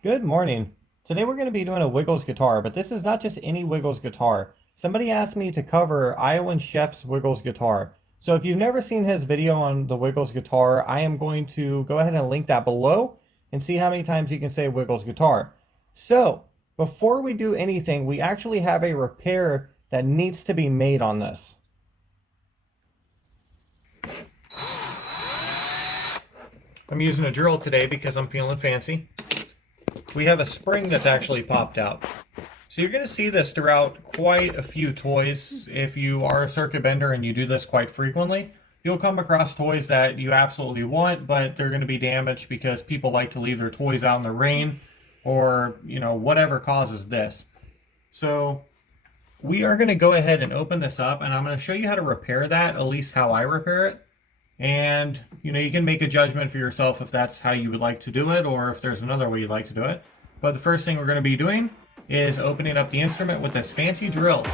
Good morning. Today we're going to be doing a Wiggles guitar, but this is not just any Wiggles guitar. Somebody asked me to cover iowanchef's Wiggles guitar. So if you've never seen his video on the Wiggles guitar, I am going to go ahead and link that below and see how many times you can say Wiggles guitar. So before we do anything, we actually have a repair that needs to be made on this. I'm using a drill today because I'm feeling fancy. We have a spring that's actually popped out. So you're going to see this throughout quite a few toys. If you are a circuit bender and you do this quite frequently, you'll come across toys that you absolutely want, but they're going to be damaged because people like to leave their toys out in the rain or, whatever causes this. So we are going to go ahead and open this up, and I'm going to show you how to repair that, at least how I repair it. And you can make a judgment for yourself if that's how you would like to do it or if there's another way you'd like to do it. But the first thing we're going to be doing is opening up the instrument with this fancy drill.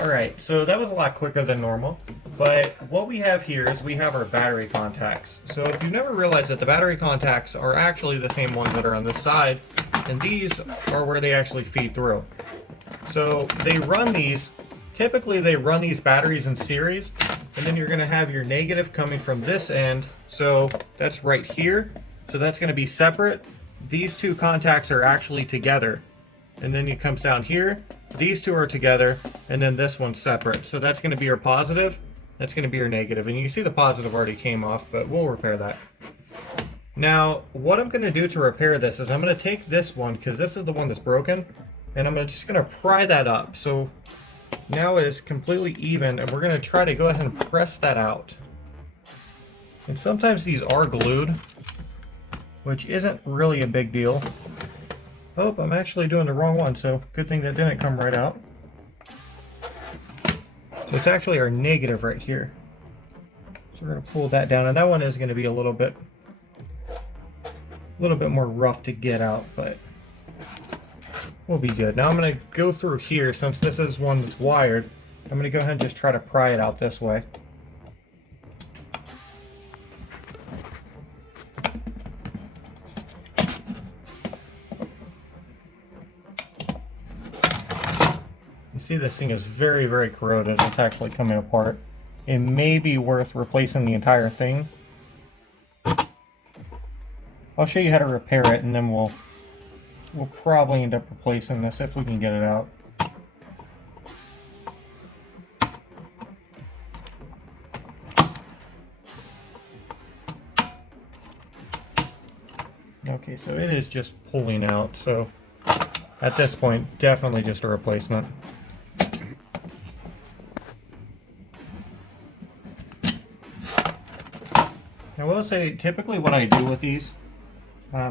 Alright, so that was a lot quicker than normal, but what we have here is we have our battery contacts. So if you've never realized that the battery contacts are actually the same ones that are on this side, and these are where they actually feed through. So typically they run these batteries in series, and then you're going to have your negative coming from this end, so that's right here, so that's going to be separate. These two contacts are actually together, and then it comes down here. These two are together, and then this one's separate. So that's going to be your positive, that's going to be your negative. And you can see the positive already came off, but we'll repair that. Now, what I'm going to do to repair this is I'm going to take this one, because this is the one that's broken, and I'm just going to pry that up. So now it is completely even, and we're going to try to go ahead and press that out. And sometimes these are glued, which isn't really a big deal. Oh, I'm actually doing the wrong one, so good thing that didn't come right out. So it's actually our negative right here. So we're going to pull that down, and that one is going to be a little bit more rough to get out, but we'll be good. Now I'm going to go through here, since this is one that's wired, I'm going to go ahead and just try to pry it out this way. You see this thing is very, very corroded. It's actually coming apart. It may be worth replacing the entire thing. I'll show you how to repair it, and then we'll probably end up replacing this if we can get it out. Okay, so it is just pulling out, so at this point, definitely just a replacement. I will say, typically what I do with these,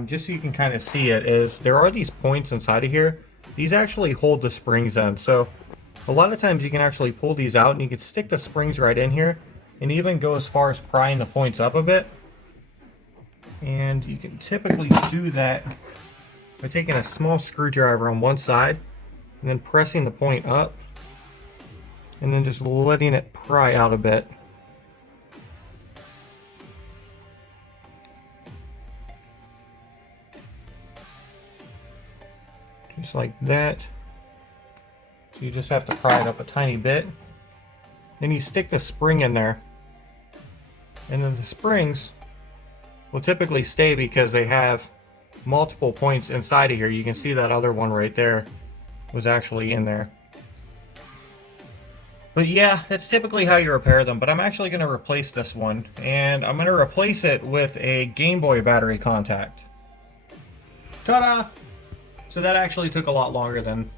just so you can kind of see it, is there are these points inside of here. These actually hold the springs in, so a lot of times you can actually pull these out and you can stick the springs right in here and even go as far as prying the points up a bit. And you can typically do that by taking a small screwdriver on one side and then pressing the point up and then just letting it pry out a bit. Just like that. So you just have to pry it up a tiny bit. Then you stick the spring in there. And then the springs will typically stay because they have multiple points inside of here. You can see that other one right there was actually in there. But yeah, that's typically how you repair them, but I'm actually going to replace this one, and I'm going to replace it with a Game Boy battery contact. Ta-da! So that actually took a lot longer than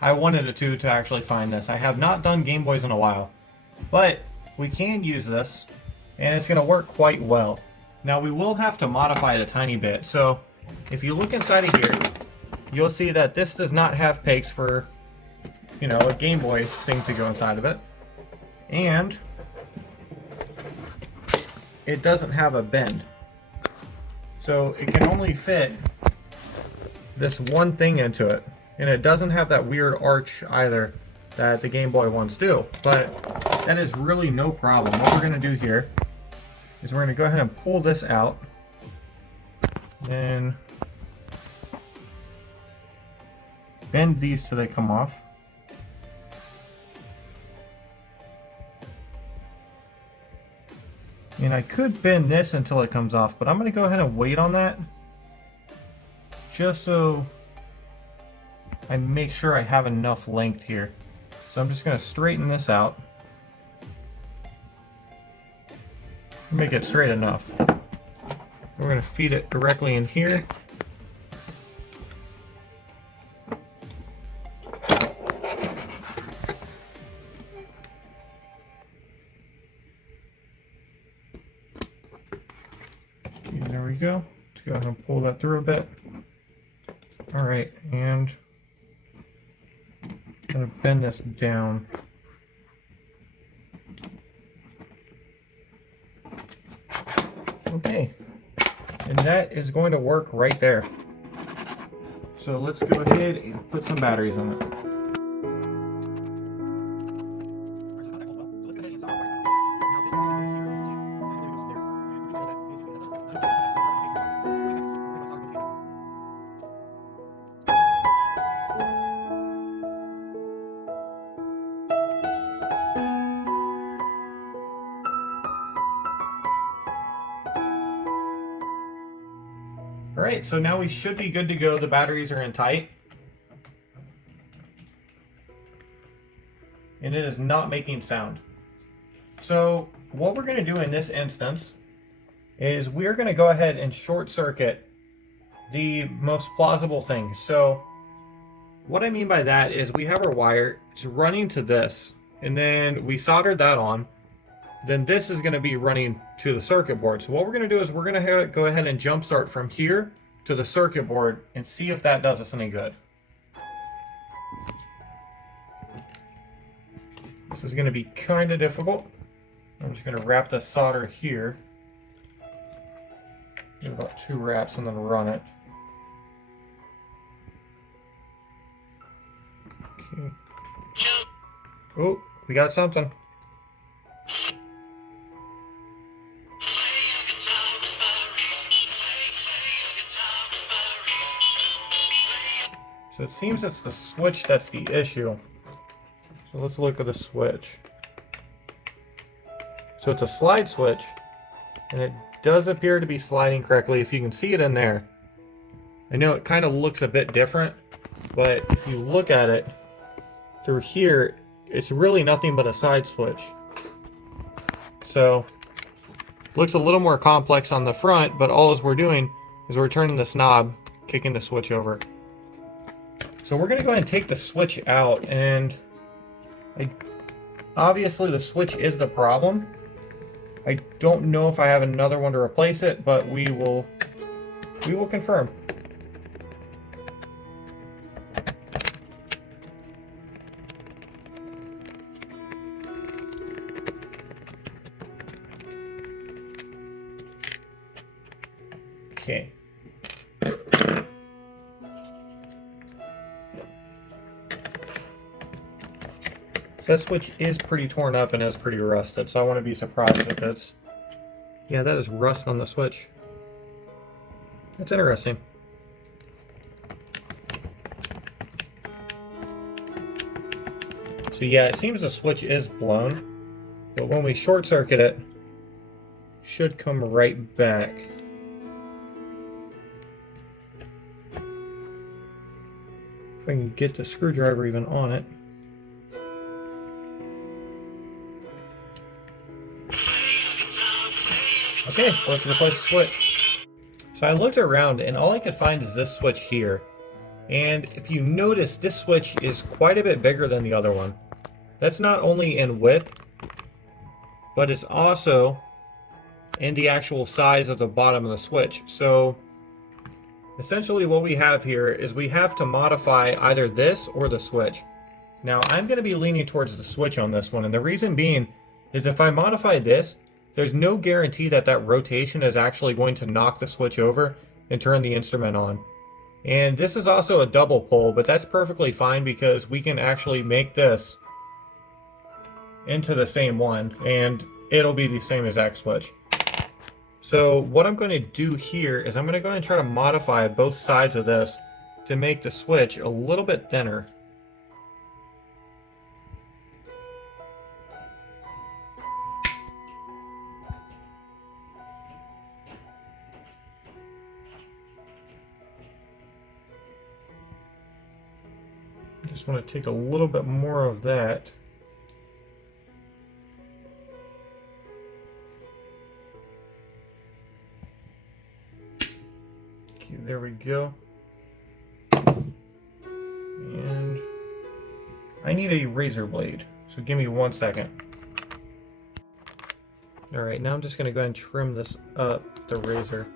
I wanted it to actually find this. I have not done Game Boys in a while, but we can use this, and it's going to work quite well. Now we will have to modify it a tiny bit, so if you look inside of here, you'll see that this does not have pegs for, you know, a Game Boy thing to go inside of it. And it doesn't have a bend. So it can only fit this one thing into it. And it doesn't have that weird arch either that the Game Boy ones do. But that is really no problem. What we're going to do here is we're going to go ahead and pull this out. And bend these so they come off. And I could bend this until it comes off, but I'm going to go ahead and wait on that just so I make sure I have enough length here. So I'm just going to straighten this out. Make it straight enough. We're going to feed it directly in here. There we go. Let's go ahead and pull that through a bit. Alright, and I'm going to bend this down. Okay, and that is going to work right there. So let's go ahead and put some batteries on it. Alright, so now we should be good to go. The batteries are in tight. And it is not making sound. So what we're going to do in this instance is we're going to go ahead and short circuit the most plausible thing. So what I mean by that is we have our wire, it's running to this, and then we soldered that on. Then this is going to be running to the circuit board. So what we're going to do is we're going to go ahead and jump start from here to the circuit board and see if that does us any good. This is going to be kind of difficult. I'm just going to wrap the solder here. Give about 2 wraps and then run it. Okay. Oh, we got something. So it seems it's the switch that's the issue. So let's look at the switch. So it's a slide switch, and it does appear to be sliding correctly if you can see it in there. I know it kind of looks a bit different, but if you look at it through here, it's really nothing but a side switch. So it looks a little more complex on the front, but all we're doing is we're turning this knob, kicking the switch over. So we're going to go ahead and take the switch out, and obviously the switch is the problem. I don't know if I have another one to replace it, but we will confirm. Okay. So that switch is pretty torn up and is pretty rusted, so I want to be surprised if it's... Yeah, that is rust on the switch. That's interesting. So yeah, it seems the switch is blown, but when we short circuit it, should come right back. If I can get the screwdriver even on it. Okay, so let's replace the switch. So I looked around and all I could find is this switch here. And if you notice, this switch is quite a bit bigger than the other one. That's not only in width, but it's also in the actual size of the bottom of the switch. So essentially what we have here is we have to modify either this or the switch. Now I'm going to be leaning towards the switch on this one, and the reason being is if I modify this, there's no guarantee that that rotation is actually going to knock the switch over and turn the instrument on. And this is also a double pole, but that's perfectly fine because we can actually make this into the same one and it'll be the same exact switch. So what I'm going to do here is I'm going to go ahead and try to modify both sides of this to make the switch a little bit thinner. Just want to take a little bit more of that. Okay, there we go. And I need a razor blade, so give me 1 second. Alright, now I'm just going to go ahead and trim this up, the razor.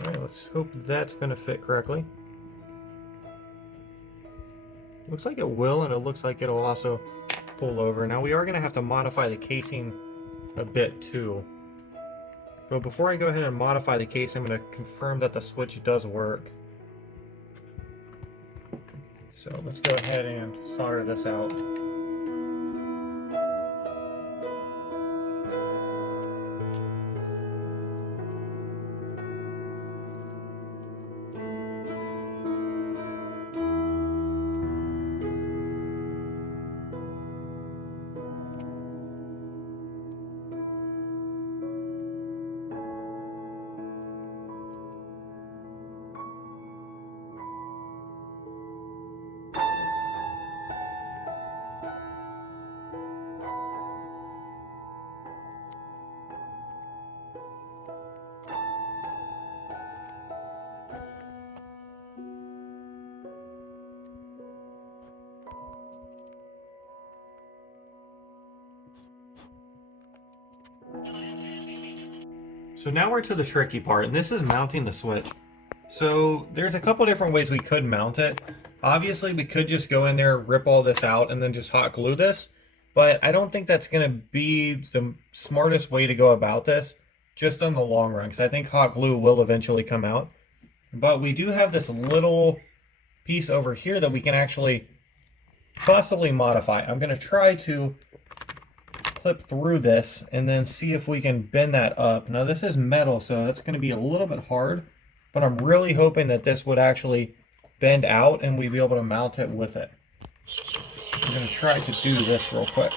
Alright, let's hope that's going to fit correctly. Looks like it will, and it looks like it'll also pull over. Now we are going to have to modify the casing a bit too. But before I go ahead and modify the case, I'm going to confirm that the switch does work. So let's go ahead and solder this out. So now we're to the tricky part, and this is mounting the switch. So there's a couple different ways we could mount it. Obviously we could just go in there, rip all this out, and then just hot glue this. But I don't think that's going to be the smartest way to go about this, just in the long run, because I think hot glue will eventually come out. But we do have this little piece over here that we can actually possibly modify. I'm going to try to clip through this and then see if we can bend that up. Now this is metal, so that's going to be a little bit hard, but I'm really hoping that this would actually bend out and we'd be able to mount it with it. I'm going to try to do this real quick.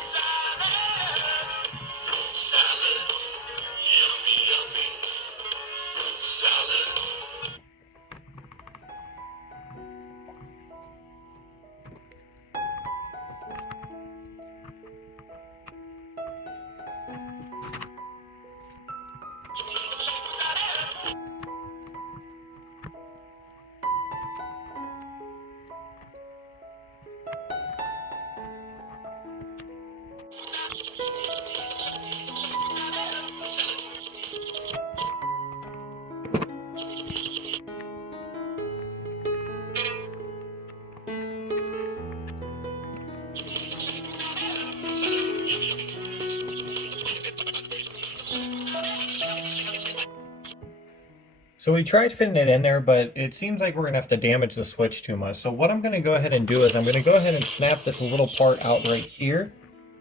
So we tried fitting it in there, but it seems like we're going to have to damage the switch too much. So what I'm going to go ahead and do is I'm going to go ahead and snap this little part out right here,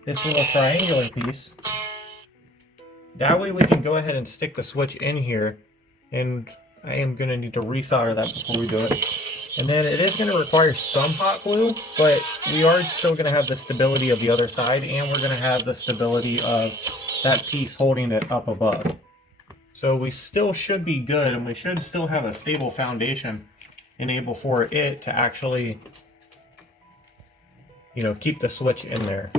this little triangular piece. That way we can go ahead and stick the switch in here, and I am going to need to resolder that before we do it. And then it is going to require some hot glue, but we are still going to have the stability of the other side, and we're going to have the stability of that piece holding it up above. So we still should be good, and we should still have a stable foundation enable for it to actually, you know, keep the switch in there.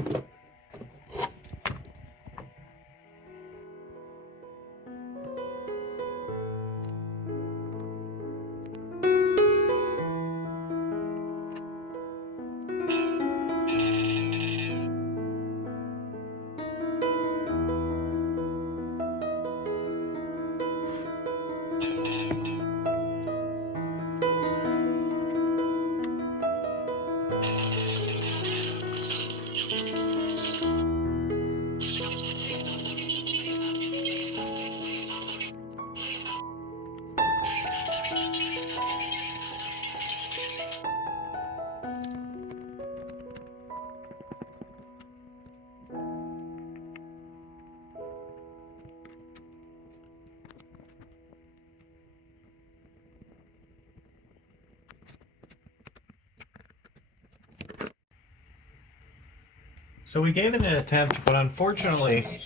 So we gave it an attempt, but unfortunately,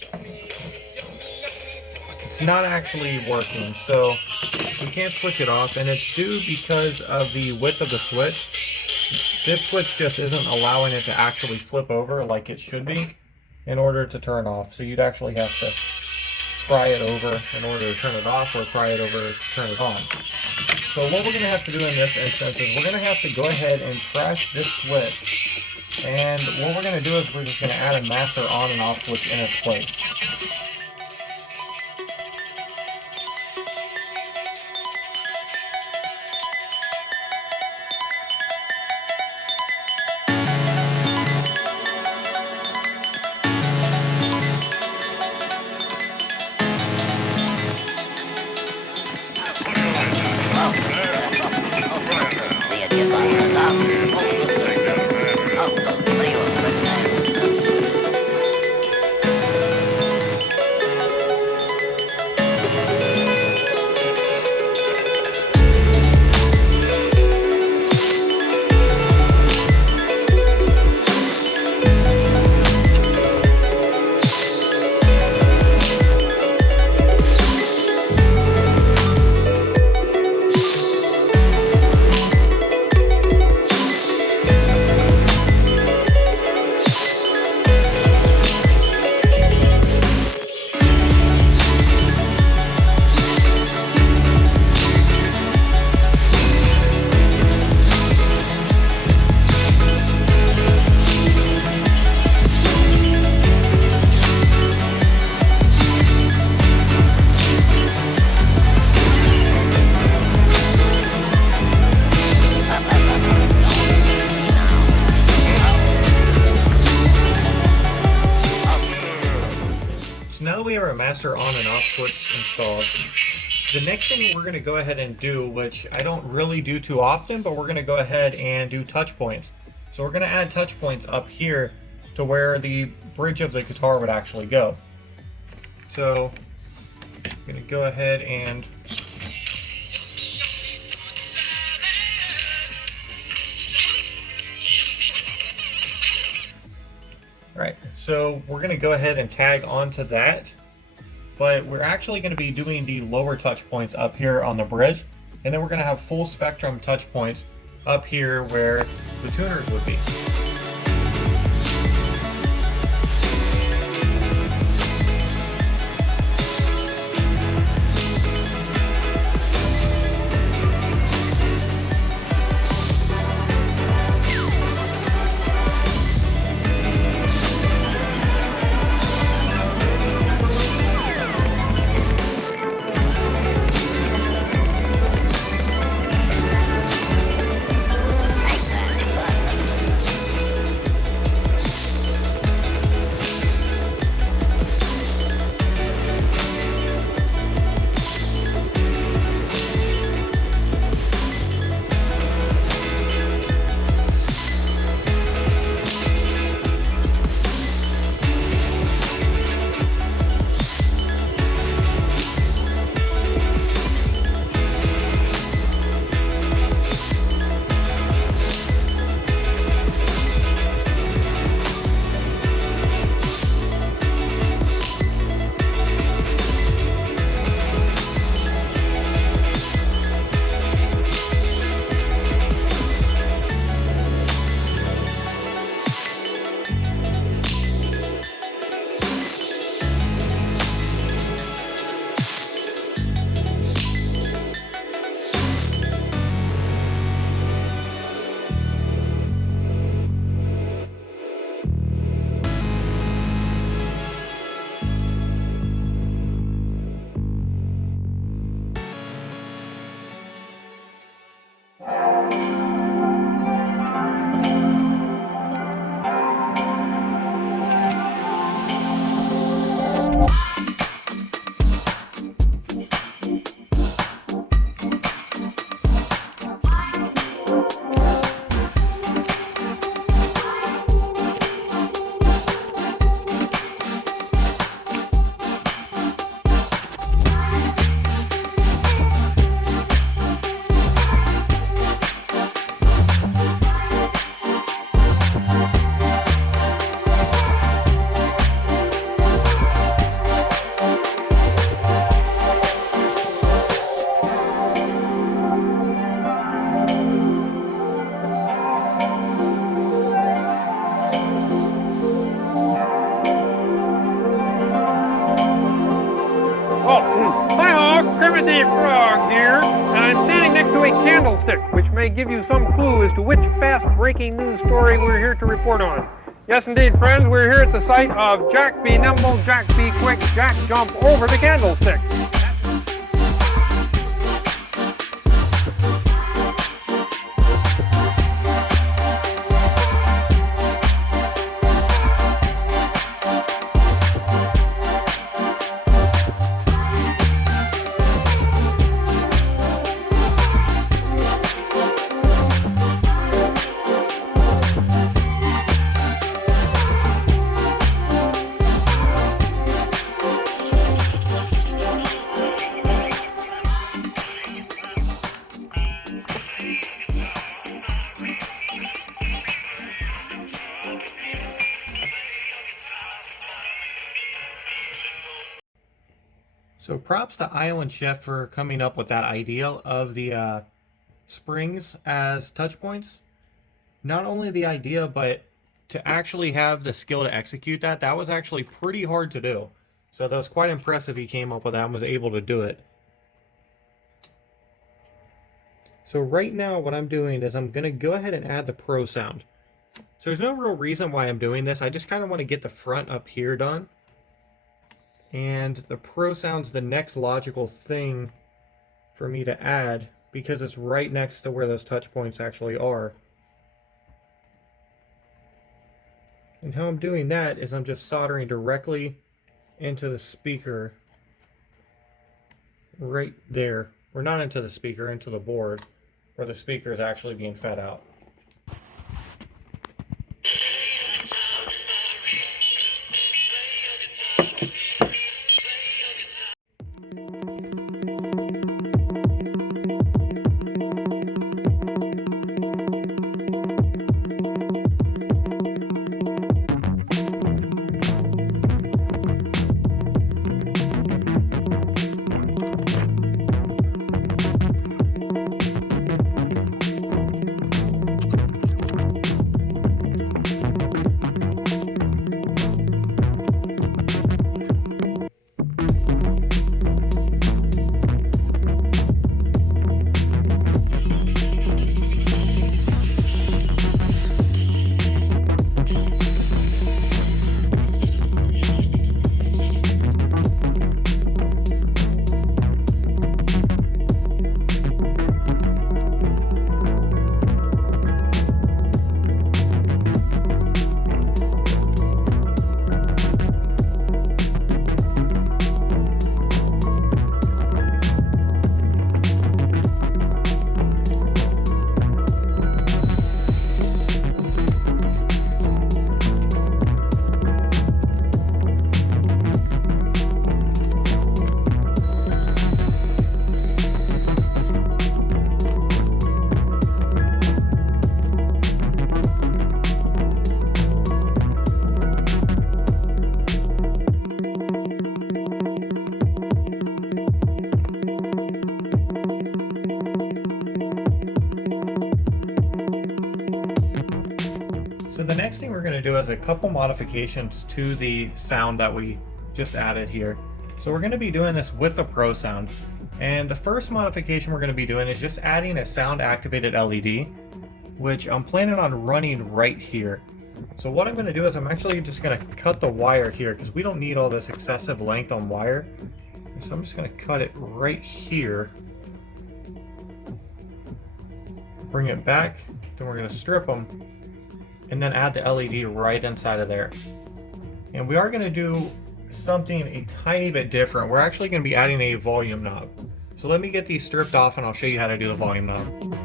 it's not actually working. So we can't switch it off, and it's due because of the width of the switch. This switch just isn't allowing it to actually flip over like it should be in order to turn off. So you'd actually have to pry it over in order to turn it off, or pry it over to turn it on. So what we're going to have to do in this instance is we're going to have to go ahead and trash this switch. And what we're going to do is we're just going to add a master on and off switch in its place. Now that we have our master on and off switch installed, the next thing we're going to go ahead and do, which I don't really do too often, but we're going to go ahead and do touch points. So we're going to add touch points up here to where the bridge of the guitar would actually go. So I'm going to go ahead and Alright, so we're going to go ahead and tag onto that, but we're actually going to be doing the lower touch points up here on the bridge, and then we're going to have full spectrum touch points up here where the tuners would be. Hi all, Kermit the Frog here, and I'm standing next to a candlestick, which may give you some clue as to which fast-breaking news story we're here to report on. Yes, indeed, friends, we're here at the site of Jack Be Nimble, Jack Be Quick, Jack Jump Over the Candlestick. So props to iowanchef for coming up with that idea of the springs as touch points. Not only the idea, but to actually have the skill to execute that, that was actually pretty hard to do. So that was quite impressive he came up with that and was able to do it. So right now what I'm doing is I'm going to go ahead and add the pro sound. So there's no real reason why I'm doing this. I just kind of want to get the front up here done. And the pro sound's the next logical thing for me to add because it's right next to where those touch points actually are. And how I'm doing that is I'm just soldering directly into the speaker right there. Or not into the speaker, into the board where the speaker is actually being fed out. So the next thing we're going to do is a couple modifications to the sound that we just added here. So we're going to be doing this with the Pro sound. And the first modification we're going to be doing is just adding a sound activated LED, which I'm planning on running right here. So what I'm going to do is I'm actually just going to cut the wire here because we don't need all this excessive length on wire. So I'm just going to cut it right here. Bring it back, then we're going to strip them and then add the LED right inside of there. And we are going to do something a tiny bit different. We're actually going to be adding a volume knob. So let me get these stripped off and I'll show you how to do the volume knob.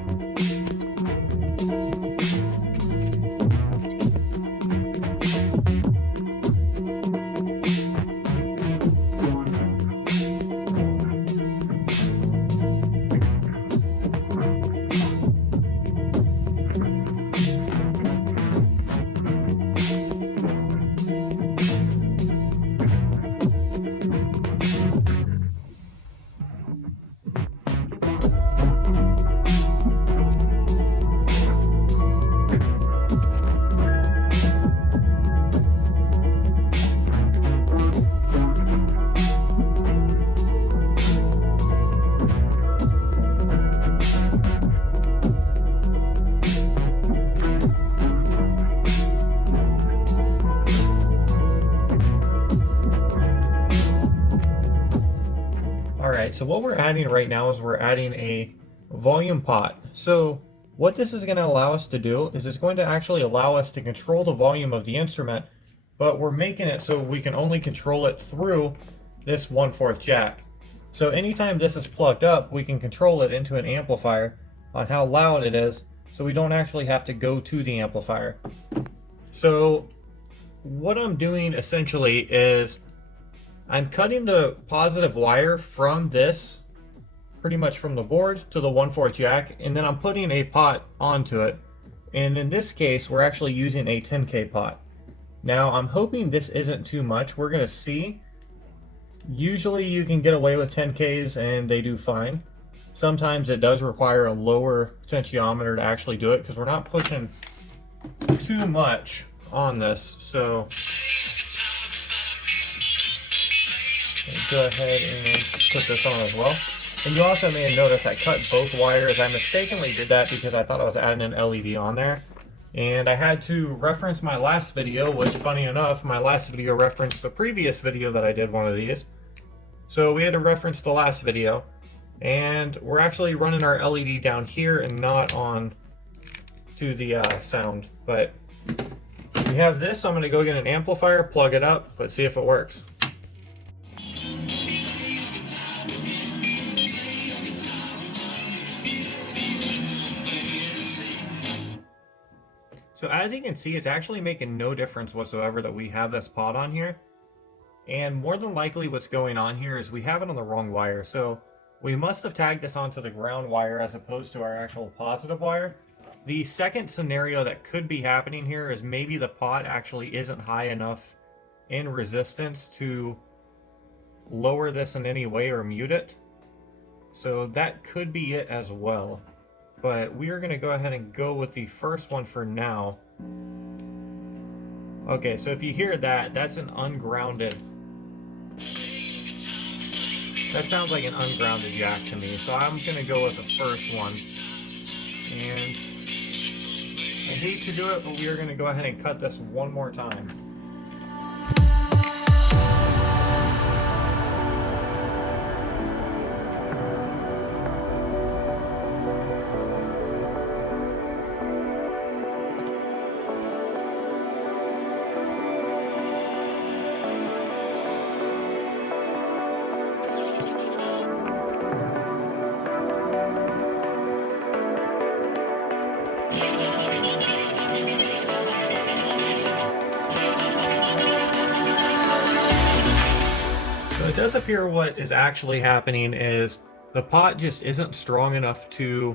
Alright, so what we're adding right now is we're adding a volume pot. So what this is going to allow us to do is it's going to actually allow us to control the volume of the instrument, but we're making it so we can only control it through this 1/4 jack. So anytime this is plugged up, we can control it into an amplifier on how loud it is, so we don't actually have to go to the amplifier. So what I'm doing essentially is I'm cutting the positive wire from this, pretty much from the board to the 1/4 jack, and then I'm putting a pot onto it. And in this case, we're actually using a 10K pot. Now, I'm hoping this isn't too much. We're gonna see. Usually you can get away with 10Ks and they do fine. Sometimes it does require a lower potentiometer to actually do it because we're not pushing too much on this. So go ahead and put this on as well. And you also may have noticed I cut both wires. I mistakenly did that because I thought I was adding an LED on there. And I had to reference my last video, which funny enough, my last video referenced the previous video that I did one of these. So we had to reference the last video. And we're actually running our LED down here and not on to the sound. But we have this. I'm going to go get an amplifier, plug it up. Let's see if it works. So as you can see, it's actually making no difference whatsoever that we have this pot on here. And more than likely what's going on here is we have it on the wrong wire. So we must have tagged this onto the ground wire as opposed to our actual positive wire. The second scenario that could be happening here is maybe the pot actually isn't high enough in resistance to lower this in any way or mute it. So that could be it as well. But we are going to go ahead and go with the first one for now. Okay, so if you hear that, that's an ungrounded. That sounds like an ungrounded jack to me. So I'm going to go with the first one. And I hate to do it, but we are going to go ahead and cut this one more time. It does appear what is actually happening is the pot just isn't strong enough to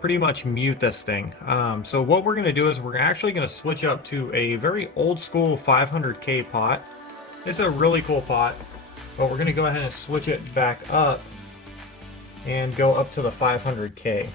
pretty much mute this thing. So what we're going to do is we're actually going to switch up to a very old school 500K pot. It's a really cool pot, but we're going to go ahead and switch it back up and go up to the 500K.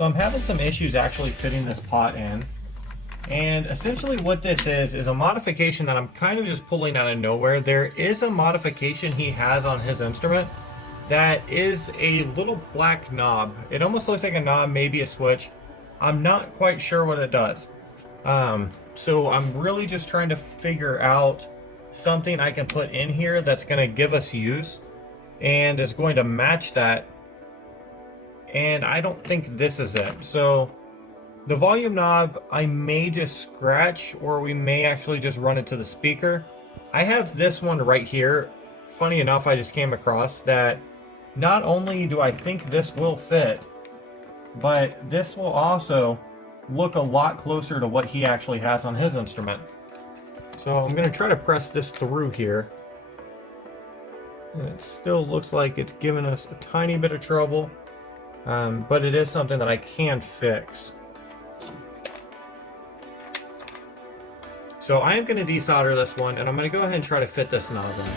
So I'm having some issues actually fitting this pot in. And essentially what this is a modification that I'm kind of just pulling out of nowhere. There is a modification he has on his instrument that is a little black knob. It almost looks like a knob, maybe a switch. I'm not quite sure what it does. So I'm really just trying to figure out something I can put in here that's going to give us use and is going to match that. And I don't think this is it. So the volume knob I may just scratch, or we may actually just run it to the speaker. I have this one right here. Funny enough, I just came across that not only do I think this will fit, but this will also look a lot closer to what he actually has on his instrument. So I'm going to try to press this through here. And it still looks like it's giving us a tiny bit of trouble, but it is something that I can fix. So I am going to desolder this one, and I'm going to go ahead and try to fit this knob in.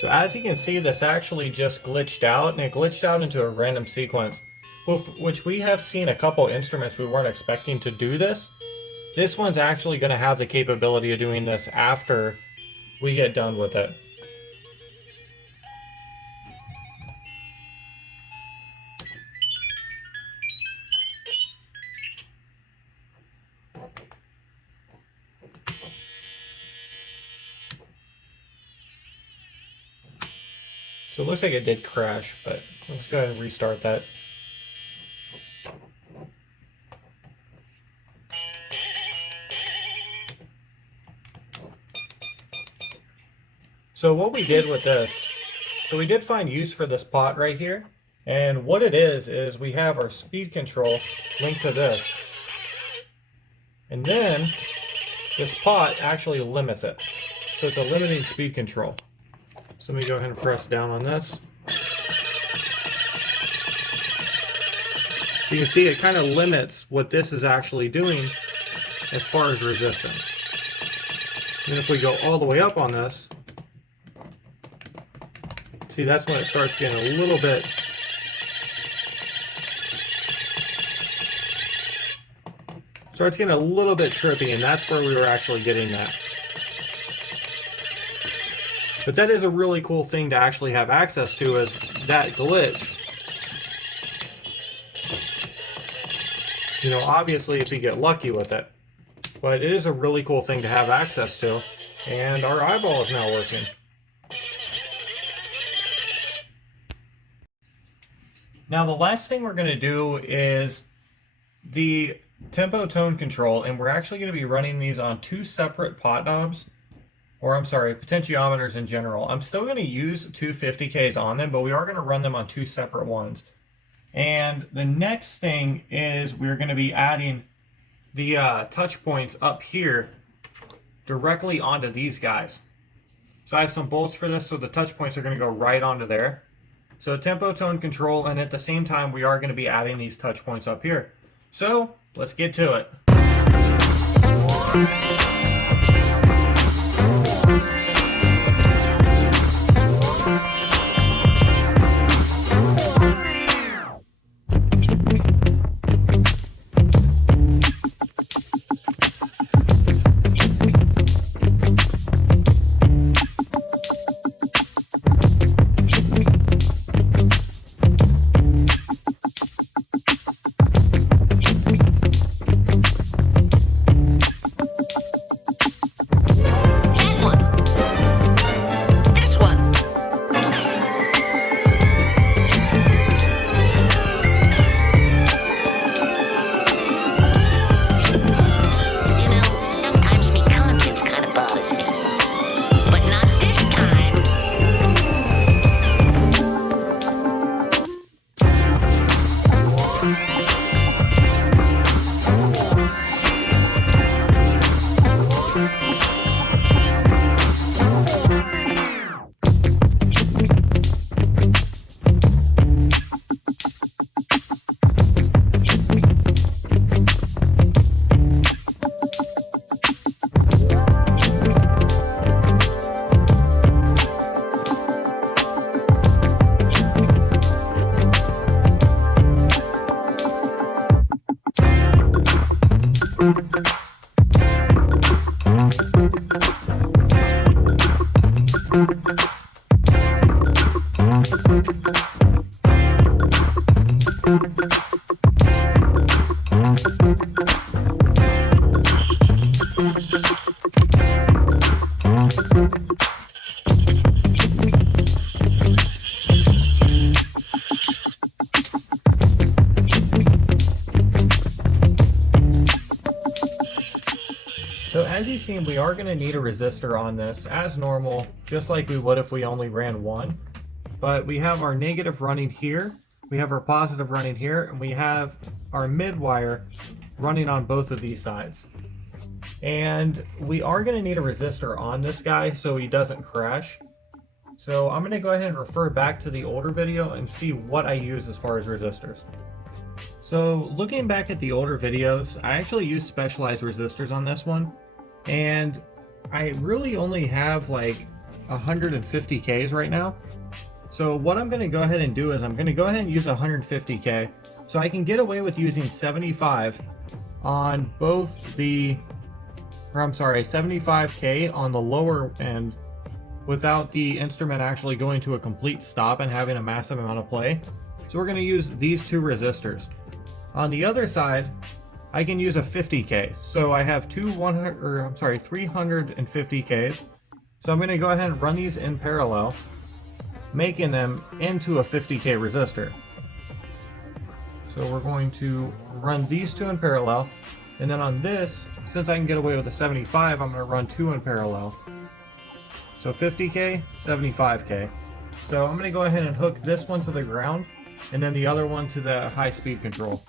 So as you can see, this actually just glitched out, and it glitched out into a random sequence, which we have seen a couple instruments we weren't expecting to do this. This one's actually going to have the capability of doing this after we get done with it. So it looks like it did crash, but let's go ahead and restart that. So what we did with this, so we did find use for this pot right here. And what it is we have our speed control linked to this. And then this pot actually limits it. So it's a limiting speed control. So let me go ahead and press down on this. So you can see it kind of limits what this is actually doing as far as resistance. And if we go all the way up on this, see, that's when it starts getting a little bit trippy, and that's where we were actually getting that. But that is a really cool thing to actually have access to, is that glitch. You know, obviously if you get lucky with it, but it is a really cool thing to have access to, and our eyeball is now working. Now the last thing we're going to do is the tempo tone control, and we're actually going to be running these on two separate pot knobs, or I'm sorry, potentiometers in general. I'm still going to use 250Ks on them, but we are going to run them on two separate ones. And the next thing is we're going to be adding the touch points up here directly onto these guys. So I have some bolts for this, so the touch points are going to go right onto there. So tempo tone control, and at the same time we are going to be adding these touch points up here. So let's get to it. as you've seen, we are going to need a resistor on this as normal, just like we would if we only ran one. But we have our negative running here, we have our positive running here, and we have our mid wire running on both of these sides. And we are going to need a resistor on this guy so he doesn't crash. So I'm going to go ahead and refer back to the older video and see what I use as far as resistors. So looking back at the older videos, I actually use specialized resistors on this one, and I really only have like 150 Ks right now. So what I'm going to go ahead and do is I'm going to go ahead and use 150 K, so I can get away with using 75 on both the, or I'm sorry, 75 K on the lower end without the instrument actually going to a complete stop and having a massive amount of play. So we're going to use these two resistors. On the other side, I can use a 50K. So I have two 350 Ks. So I'm going to go ahead and run these in parallel, making them into a 50K resistor. So we're going to run these two in parallel, and then on this, since I can get away with a 75, I'm going to run two in parallel. So 50K, 75K. So I'm going to go ahead and hook this one to the ground, and then the other one to the high speed control.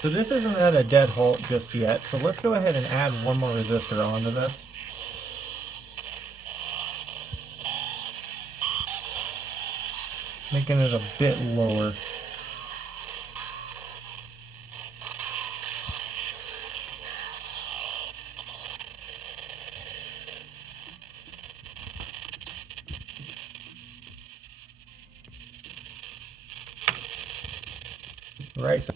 So this isn't at a dead halt just yet, so let's go ahead and add one more resistor onto this. Making it a bit lower. Right, so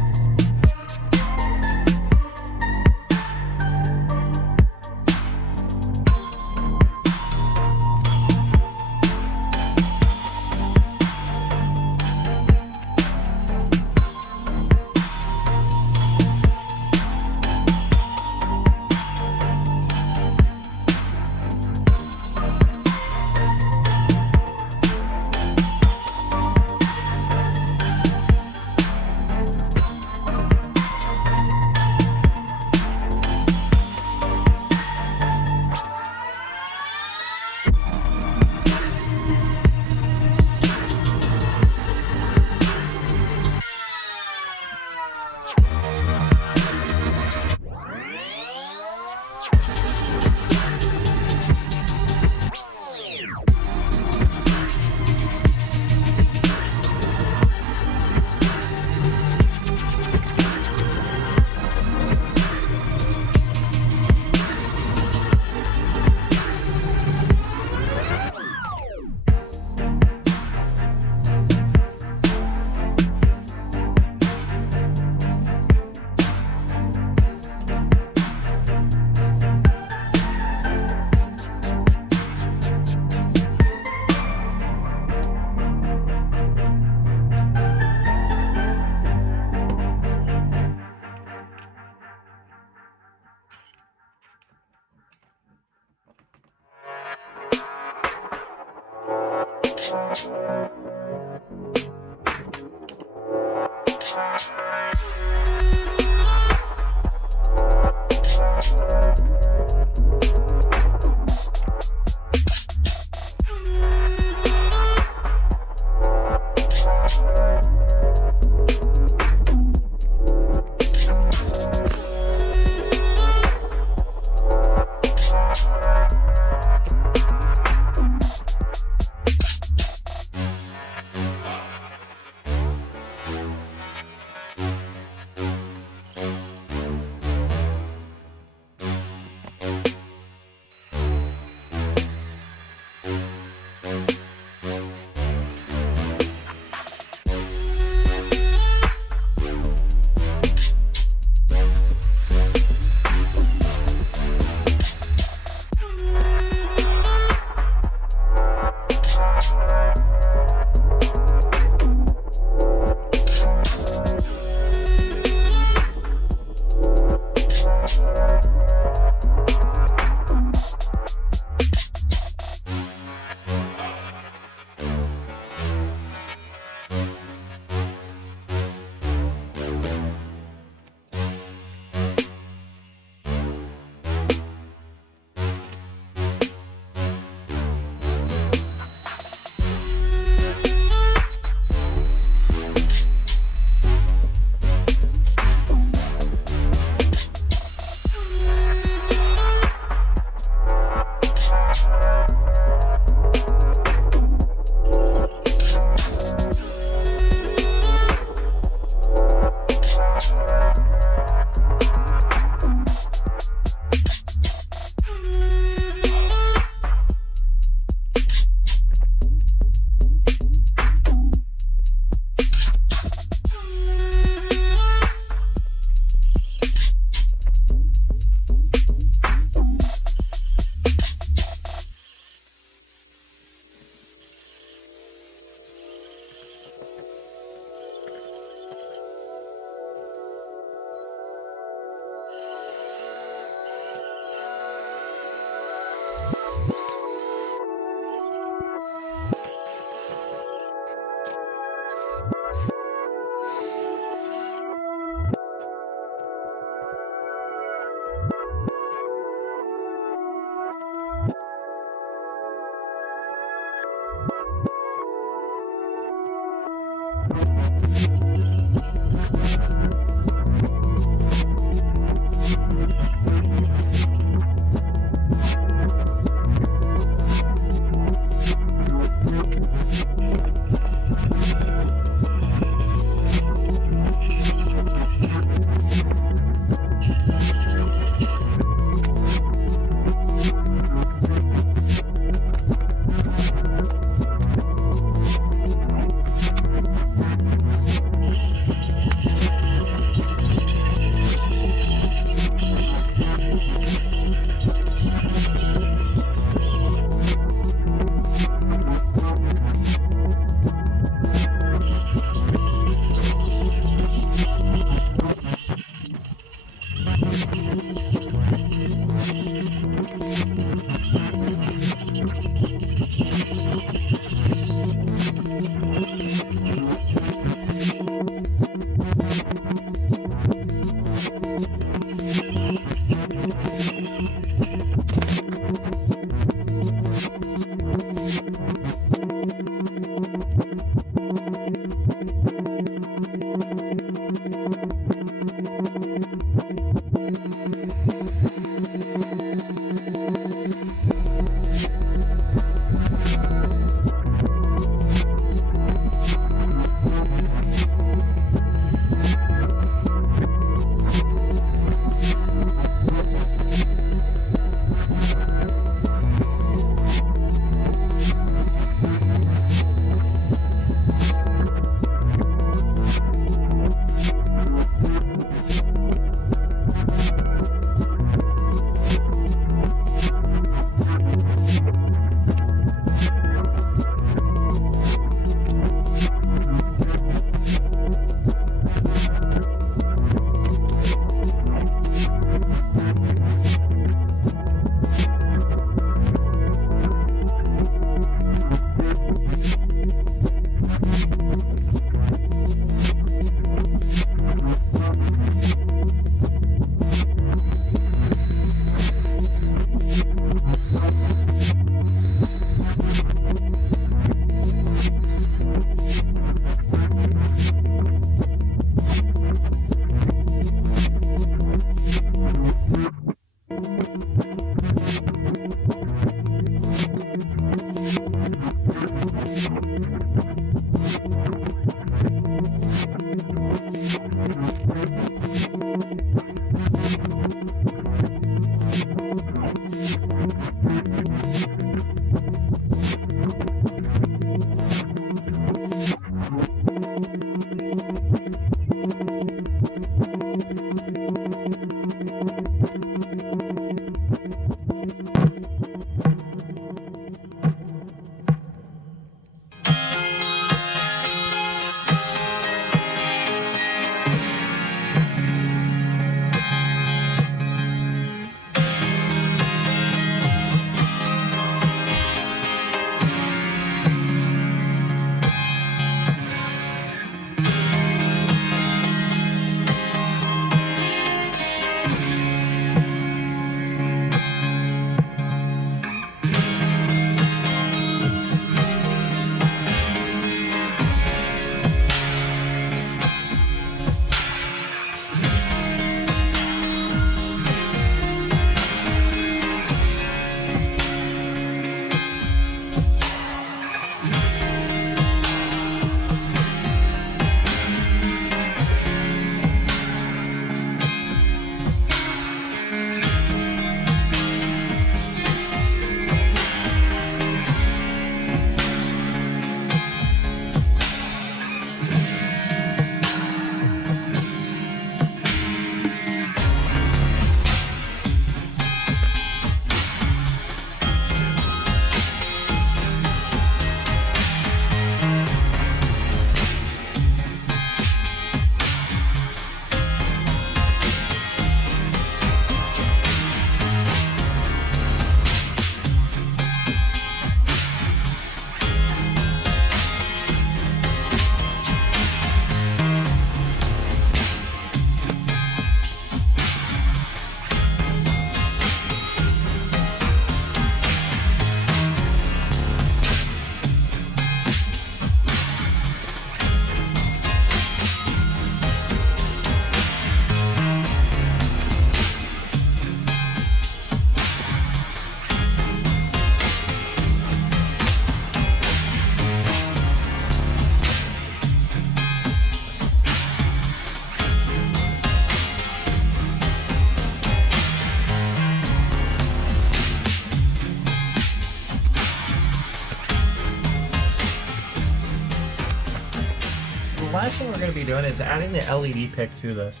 last thing we're going to be doing is adding the LED pic to this.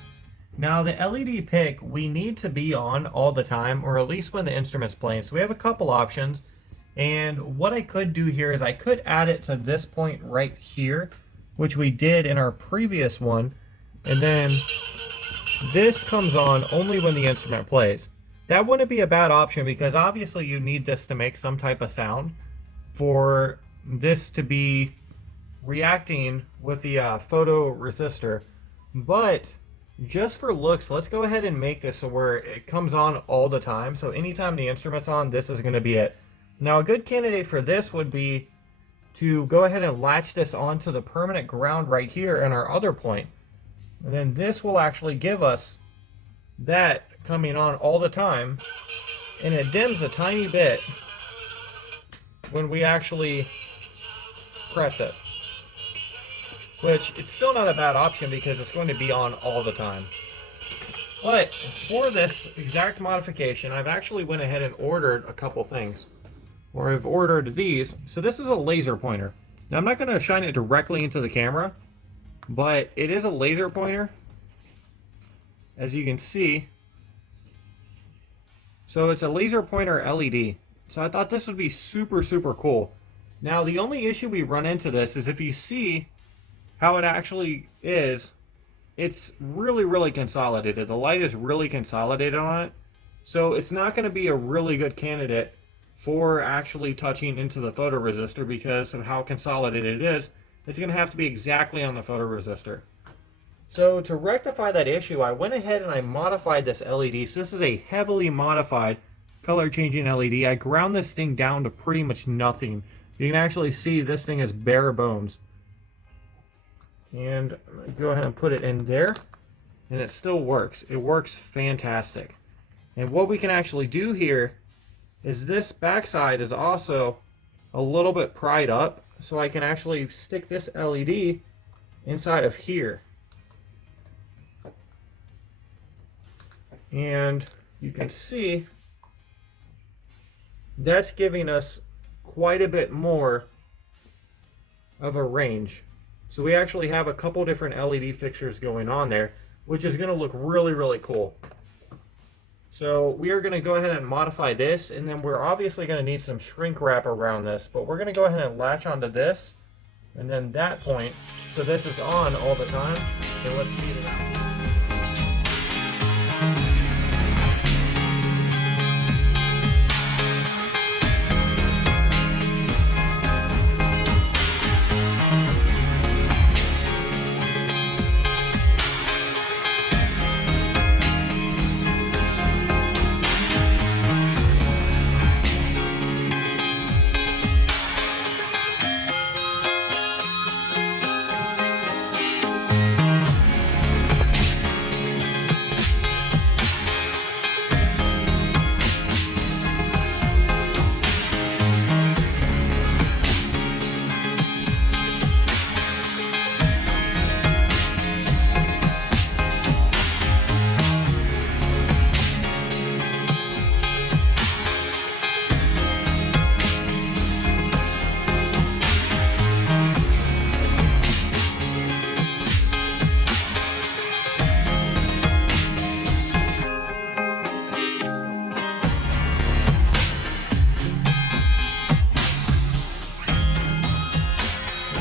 Now the LED pic we need to be on all the time, or at least when the instrument's playing. So we have a couple options, and what I could do here is I could add it to this point right here, which we did in our previous one, and then this comes on only when the instrument plays. That wouldn't be a bad option because obviously you need this to make some type of sound for this to be reacting with the photo resistor. But just for looks, let's go ahead and make this so where it comes on all the time. So anytime the instrument's on, this is going to be it. Now a good candidate for this would be to go ahead and latch this onto the permanent ground right here in our other point. And then this will actually give us that coming on all the time. And it dims a tiny bit when we actually press it. Which, it's still not a bad option because it's going to be on all the time. But for this exact modification, I've actually went ahead and ordered a couple things. Or I've ordered these. So this is a laser pointer. Now I'm not going to shine it directly into the camera, but it is a laser pointer, as you can see. So it's a laser pointer LED. So I thought this would be super, super cool. Now the only issue we run into this is if you see how it actually is, it's really, really consolidated. The light is really consolidated on it. So it's not going to be a really good candidate for actually touching into the photoresistor because of how consolidated it is. It's going to have to be exactly on the photoresistor. So to rectify that issue, I went ahead and I modified this LED. So this is a heavily modified color changing LED. I ground this thing down to pretty much nothing. You can actually see this thing is bare bones. And I'm going to go ahead and put it in there, and it still works. It works fantastic. And what we can actually do here is this backside is also a little bit pried up, so I can actually stick this LED inside of here. And you can see that's giving us quite a bit more of a range. So we actually have a couple different LED fixtures going on there, which is going to look really, really cool. So we are going to go ahead and modify this, and then we're obviously going to need some shrink wrap around this, but we're going to go ahead and latch onto this, and then that point, so this is on all the time, and let's speed it out.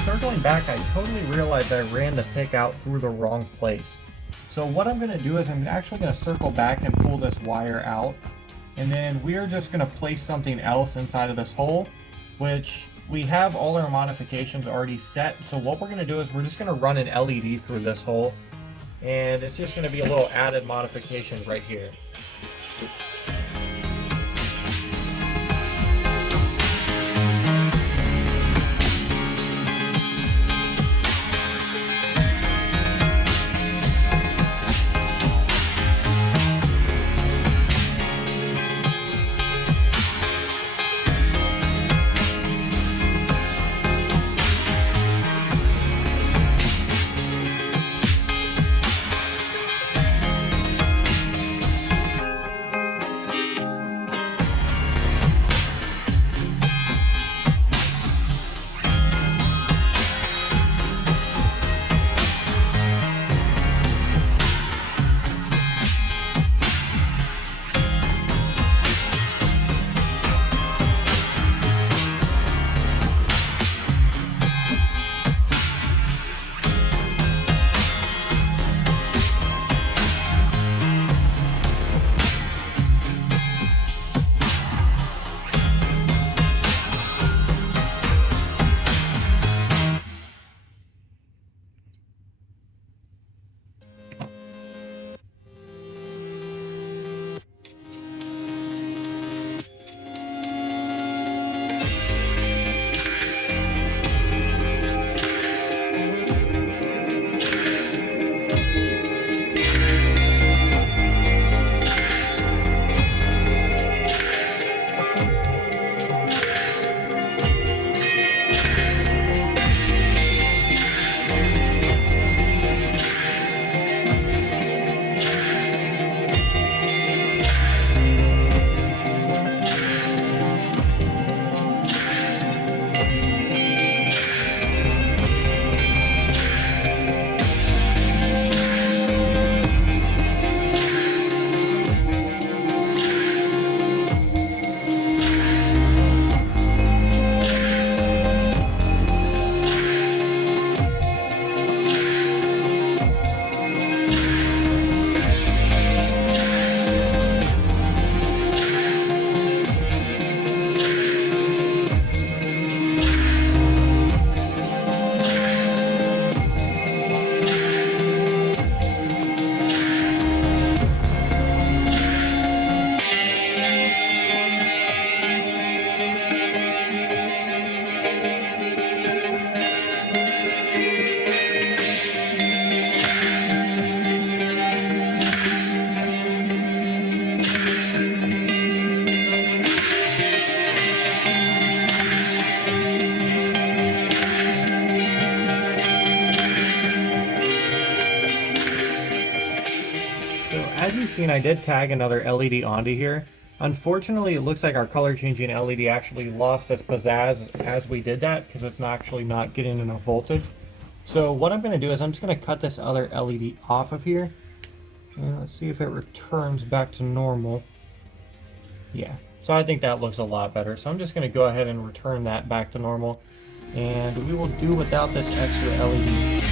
Circling back, I totally realized I ran the pick out through the wrong place. So what I'm going to do is I'm actually going to circle back and pull this wire out, and then we're just going to place something else inside of this hole, which we have all our modifications already set. So what we're going to do is we're just going to run an LED through this hole, and it's just going to be a little added modification right here. as you've seen, I did tag another LED onto here. Unfortunately, it looks like our color changing LED actually lost its pizzazz as we did that because it's actually not getting enough voltage. So what I'm going to do is I'm just going to cut this other LED off of here. And let's see if it returns back to normal. Yeah, so I think that looks a lot better. So I'm just going to go ahead and return that back to normal. And we will do without this extra LED.